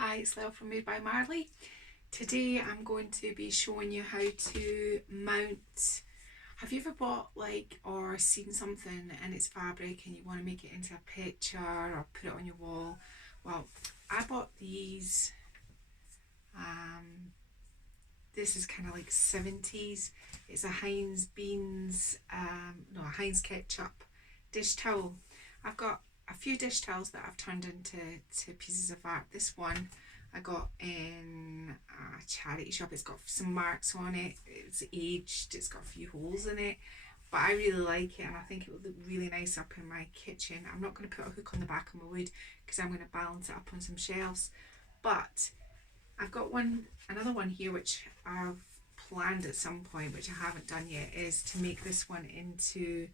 Hi, it's Lel from Made by Marley. Today I'm going to be showing you how to mount. Have you ever bought or seen something and it's fabric and you want to make it into a picture or put it on your wall? Well, I bought these. Um, this is kind of like 70s. It's a Heinz Beans, no, a Heinz Ketchup dish towel. I've got a few dish towels that I've turned into pieces of art. This one I got in a charity shop. It's got some marks on it. It's aged. It's got a few holes in it. But I really like it and I think it would look really nice up in my kitchen. I'm not going to put a hook on the back of my wood because I'm going to balance it up on some shelves. But I've got another one here which I've planned at some point, which I haven't done yet, is to make this one into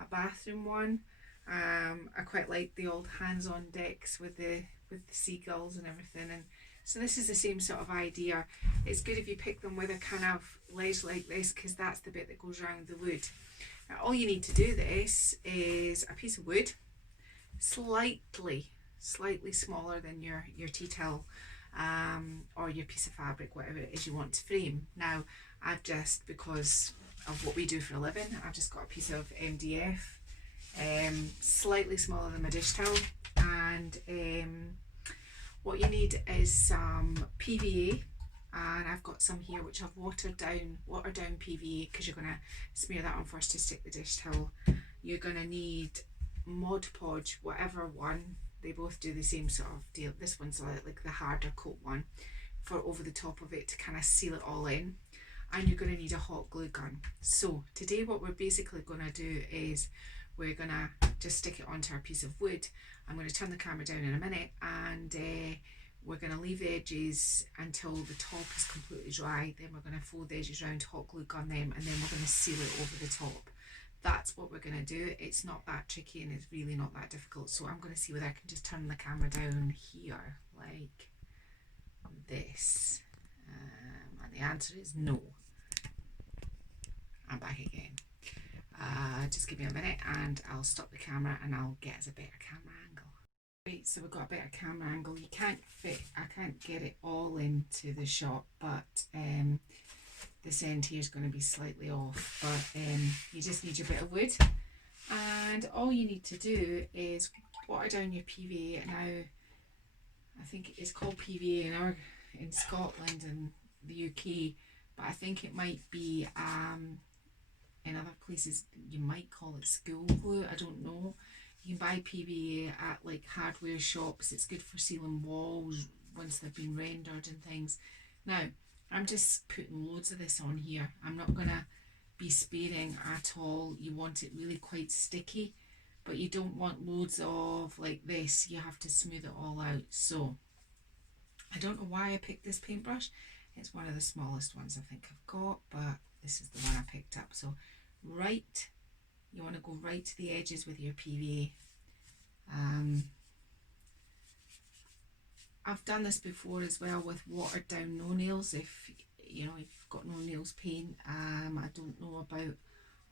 a bathroom one. I quite like the old hands-on decks with the seagulls and everything, and so this is the same sort of idea. It's good if you pick them with a kind of ledge like this because that's the bit that goes around the wood. Now all you need to do this is a piece of wood, slightly smaller than your tea towel, or your piece of fabric, whatever it is you want to frame. Now I've just, because of what we do for a living, I've just got a piece of MDF, slightly smaller than my dish towel, and what you need is some PVA, and I've got some here which I've watered down PVA because you're going to smear that on first to stick the dish towel. You're going to need Mod Podge, whatever one, they both do the same sort of deal. This one's like the harder coat one for over the top of it to kind of seal it all in, and you're going to need a hot glue gun. So today what we're basically going to do is we're going to just stick it onto our piece of wood. I'm going to turn the camera down in a minute, and we're going to leave the edges until the top is completely dry. Then we're going to fold the edges around, hot glue gun them, and then we're going to seal it over the top. That's what we're going to do. It's not that tricky and it's really not that difficult. So I'm going to see whether I can just turn the camera down here like this. And the answer is no. I'm back again. Just give me a minute and I'll stop the camera and I'll get us a better camera angle. Right, so we've got a better camera angle. I can't get it all into the shot, but this end here is going to be slightly off, but you just need your bit of wood, and all you need to do is water down your PVA. Now I think it's called PVA in Scotland and the UK, but I think it might be in other places you might call it school glue. I don't know. You can buy PVA at like hardware shops. It's good for sealing walls once they've been rendered and things. Now I'm just putting loads of this on here. I'm not going to be sparing at all. You want it really quite sticky, but you don't want loads of like this. You have to smooth it all out. So I don't know why I picked this paintbrush. It's one of the smallest ones I think I've got, but this is the one I picked up. So you want to go right to the edges with your PVA. I've done this before as well with watered down no nails. If you've got no nails paint, I don't know about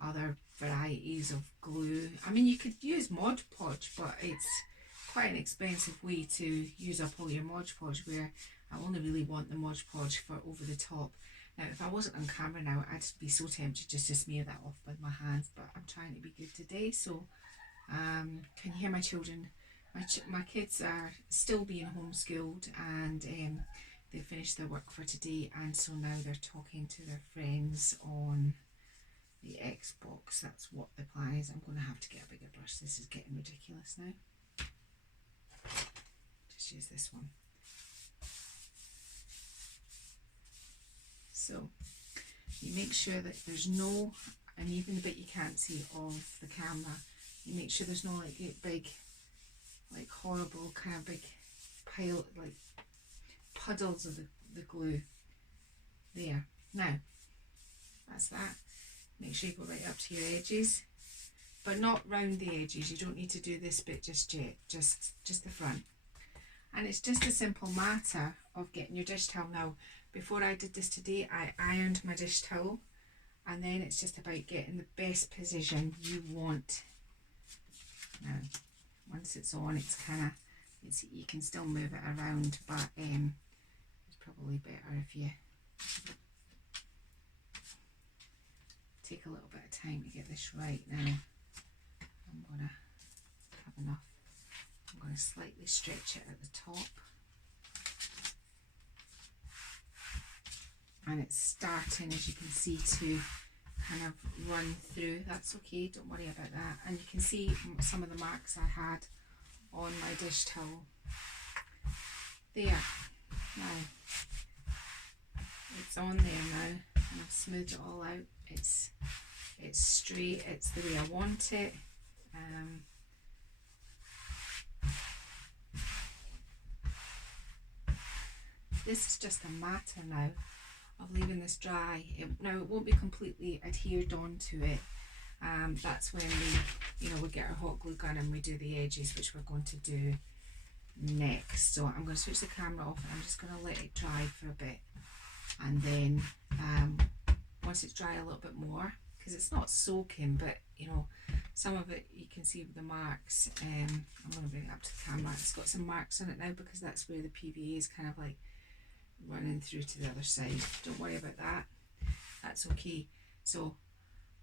other varieties of glue. I mean, you could use Mod Podge, but it's quite an expensive way to use up all your Mod Podge, where I only really want the Mod Podge for over the top. Now, if I wasn't on camera now, I'd be so tempted just to smear that off with my hands, but I'm trying to be good today. So, can you hear my children? My kids are still being homeschooled, and they finished their work for today, and so now they're talking to their friends on the Xbox. That's what the plan is. I'm going to have to get a bigger brush. This is getting ridiculous now. Just use this one. So you make sure that there's no, and even the bit you can't see of the camera, you make sure there's no like big, like horrible kind of big pile, like puddles of the glue there. Now that's that. Make sure you go right up to your edges, but not round the edges. You don't need to do this bit just yet, just the front. And it's just a simple matter of getting your dish towel. Now, before I did this today, I ironed my dish towel, and then it's just about getting the best position you want. Now, once it's on, it's kind of you can still move it around, but it's probably better if you take a little bit of time to get this right. Now I'm going to have enough. I'm going to slightly stretch it at the top. And it's starting, as you can see, to kind of run through. That's okay, don't worry about that. And you can see some of the marks I had on my dish towel. There. Now, it's on there now, and I've smoothed it all out. It's straight, it's the way I want it. This is just a matter now of leaving this dry. Now it won't be completely adhered onto it. That's when we get our hot glue gun and we do the edges, which we're going to do next. So I'm going to switch the camera off and I'm just going to let it dry for a bit, and then once it's dry a little bit more, because it's not soaking, but some of it you can see with the marks. I'm going to bring it up to the camera. It's got some marks on it now because that's where the PVA is kind of like running through to the other side. Don't worry about that, that's okay. So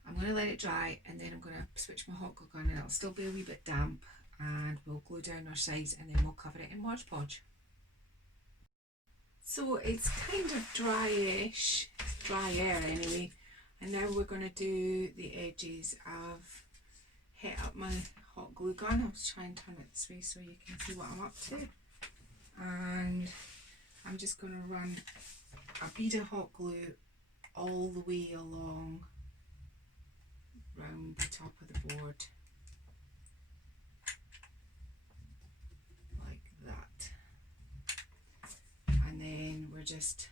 I'm going to let it dry, and then I'm going to switch my hot glue gun, and it'll still be a wee bit damp, and we'll glue down our sides and then we'll cover it in Mod Podge. So it's kind of dryish, drier anyway, and now we're going to do the edges. I've hit up my hot glue gun. I'll try and turn it this way so you can see what I'm up to, and I'm just going to run a bead of hot glue all the way along round the top of the board, like that. And then we're just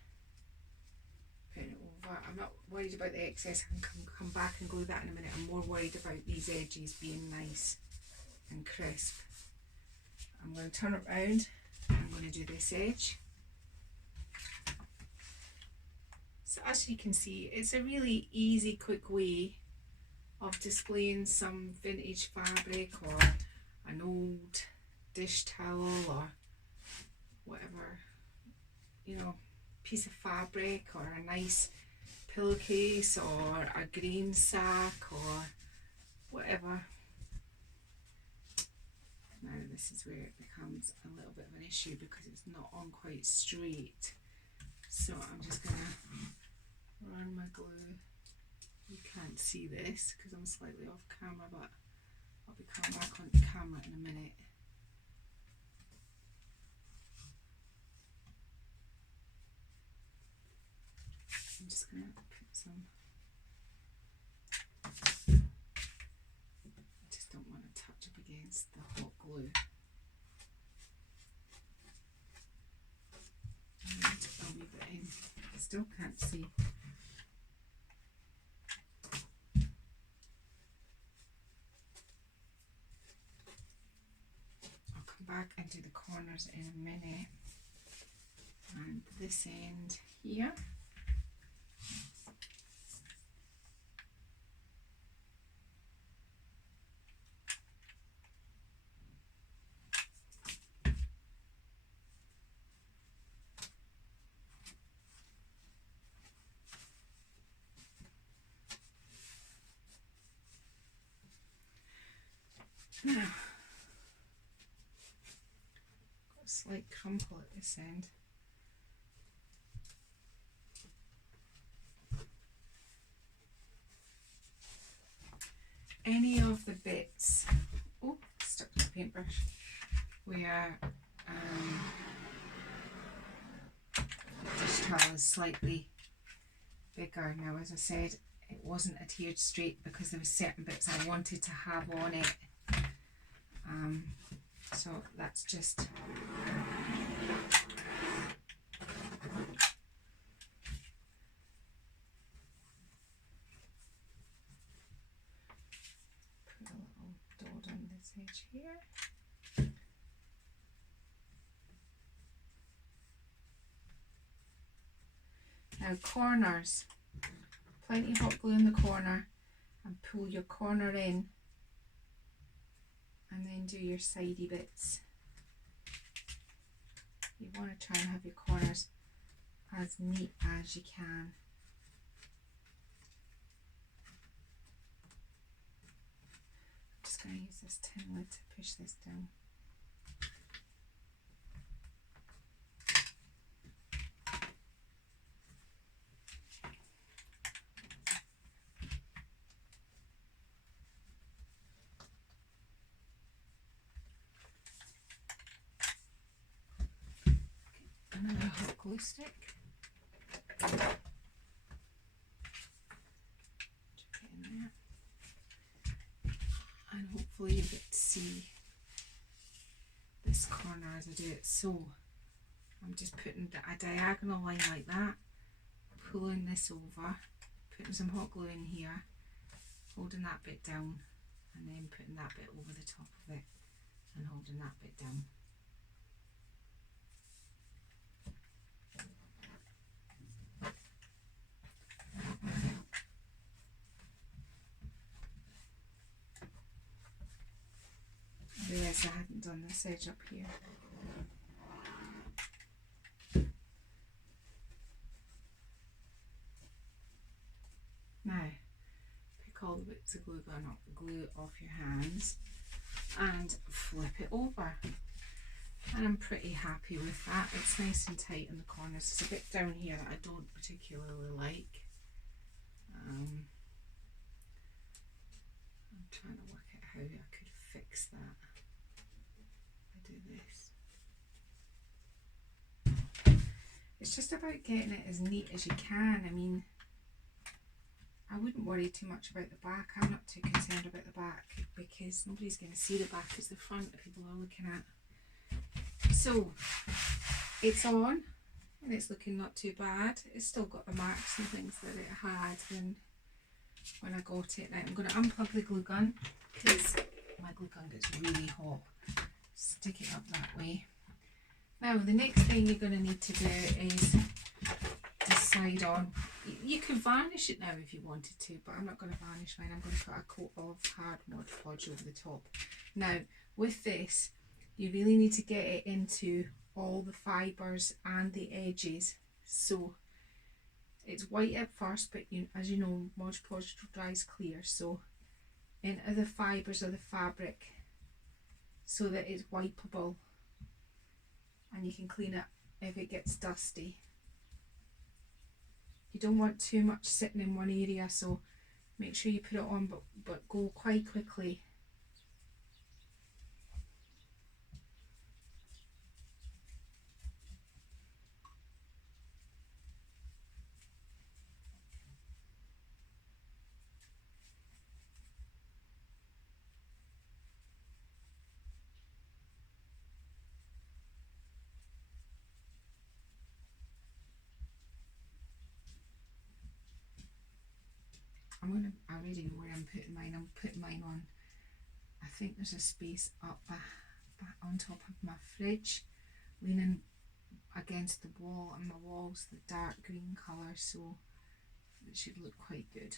putting it over. I'm not worried about the excess. I can come back and glue that in a minute. I'm more worried about these edges being nice and crisp. I'm going to turn it round. I'm going to do this edge. So as you can see, it's a really easy, quick way of displaying some vintage fabric or an old dish towel or whatever, piece of fabric, or a nice pillowcase or a grain sack or whatever. Now this is where it becomes a little bit of an issue because it's not on quite straight. So I'm just going to run my glue. You can't see this because I'm slightly off camera, but I'll be coming back on camera in a minute. I'm just going to put some, I just don't want to touch up against the hot glue. And a wee bit in. I still can't see. Back into the corners in a minute, and this end here. Now, slight crumple at this end. Any of the bits, stuck to the paintbrush, where the dish towel is slightly bigger. Now, as I said, it wasn't adhered straight because there were certain bits I wanted to have on it. So that's just put a little dot on this edge here. Now corners, plenty of hot glue in the corner, and pull your corner in, and then do your sidey bits. You want to try and have your corners as neat as you can. I'm just going to use this tin lid to push this down. Another hot glue stick. Chuck it in there. And hopefully you get to see this corner as I do it. So I'm just putting a diagonal line like that, pulling this over, putting some hot glue in here, holding that bit down, and then putting that bit over the top of it and holding that bit down. I realised I hadn't done this edge up here. Now, pick all the bits of glue off your hands and flip it over. And I'm pretty happy with that. It's nice and tight in the corners. There's a bit down here that I don't particularly like. I'm trying to work out how I could fix that. I do this. It's just about getting it as neat as you can. I mean, I wouldn't worry too much about the back. I'm not too concerned about the back because nobody's going to see the back. It's the front that people are looking at. So it's on and it's looking not too bad. It's still got the marks and things that it had when I got it. Now I'm going to unplug the glue gun because my glue gun gets really hot. Stick it up that way. Now the next thing you're going to need to do is decide on, you could varnish it now if you wanted to, but I'm not going to varnish mine. I'm going to put a coat of hard Mod Podge over the top. Now with this, you really need to get it into all the fibres and the edges. So it's white at first, but as you know, Mod Podge dries clear. So into the fibres of the fabric so that it's wipeable and you can clean it if it gets dusty. You don't want too much sitting in one area, so make sure you put it on, but go quite quickly. I already know where I'm putting mine. I'm putting mine on, I think there's a space up on top of my fridge, leaning against the wall, and my wall's the dark green colour, so it should look quite good.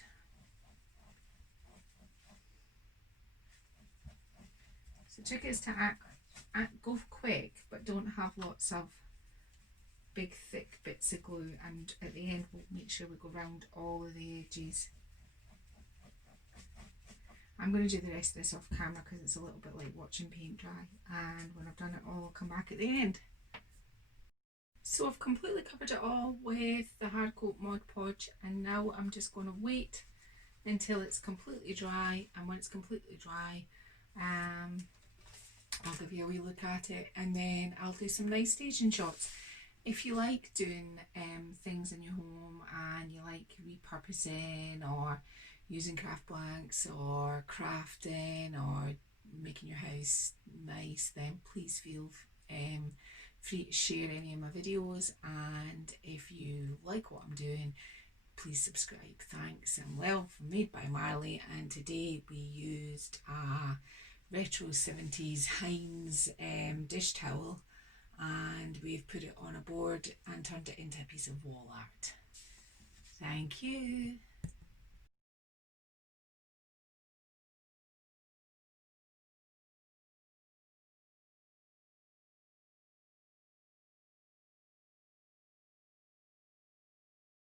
So the trick is to go quick, but don't have lots of big thick bits of glue, and at the end we'll make sure we go round all of the edges. I'm going to do the rest of this off camera because it's a little bit like watching paint dry, and when I've done it all I'll come back at the end. So I've completely covered it all with the hard coat Mod Podge, and now I'm just going to wait until it's completely dry, and when it's completely dry I'll give you a wee look at it, and then I'll do some nice staging shots. If you like doing things in your home and you like repurposing or using craft blanks or crafting or making your house nice, then please feel free to share any of my videos, and if you like what I'm doing, please subscribe. Thanks. And well, made by Marley, and today we used a retro 70s Heinz dish towel, and we've put it on a board and turned it into a piece of wall art. Thank you.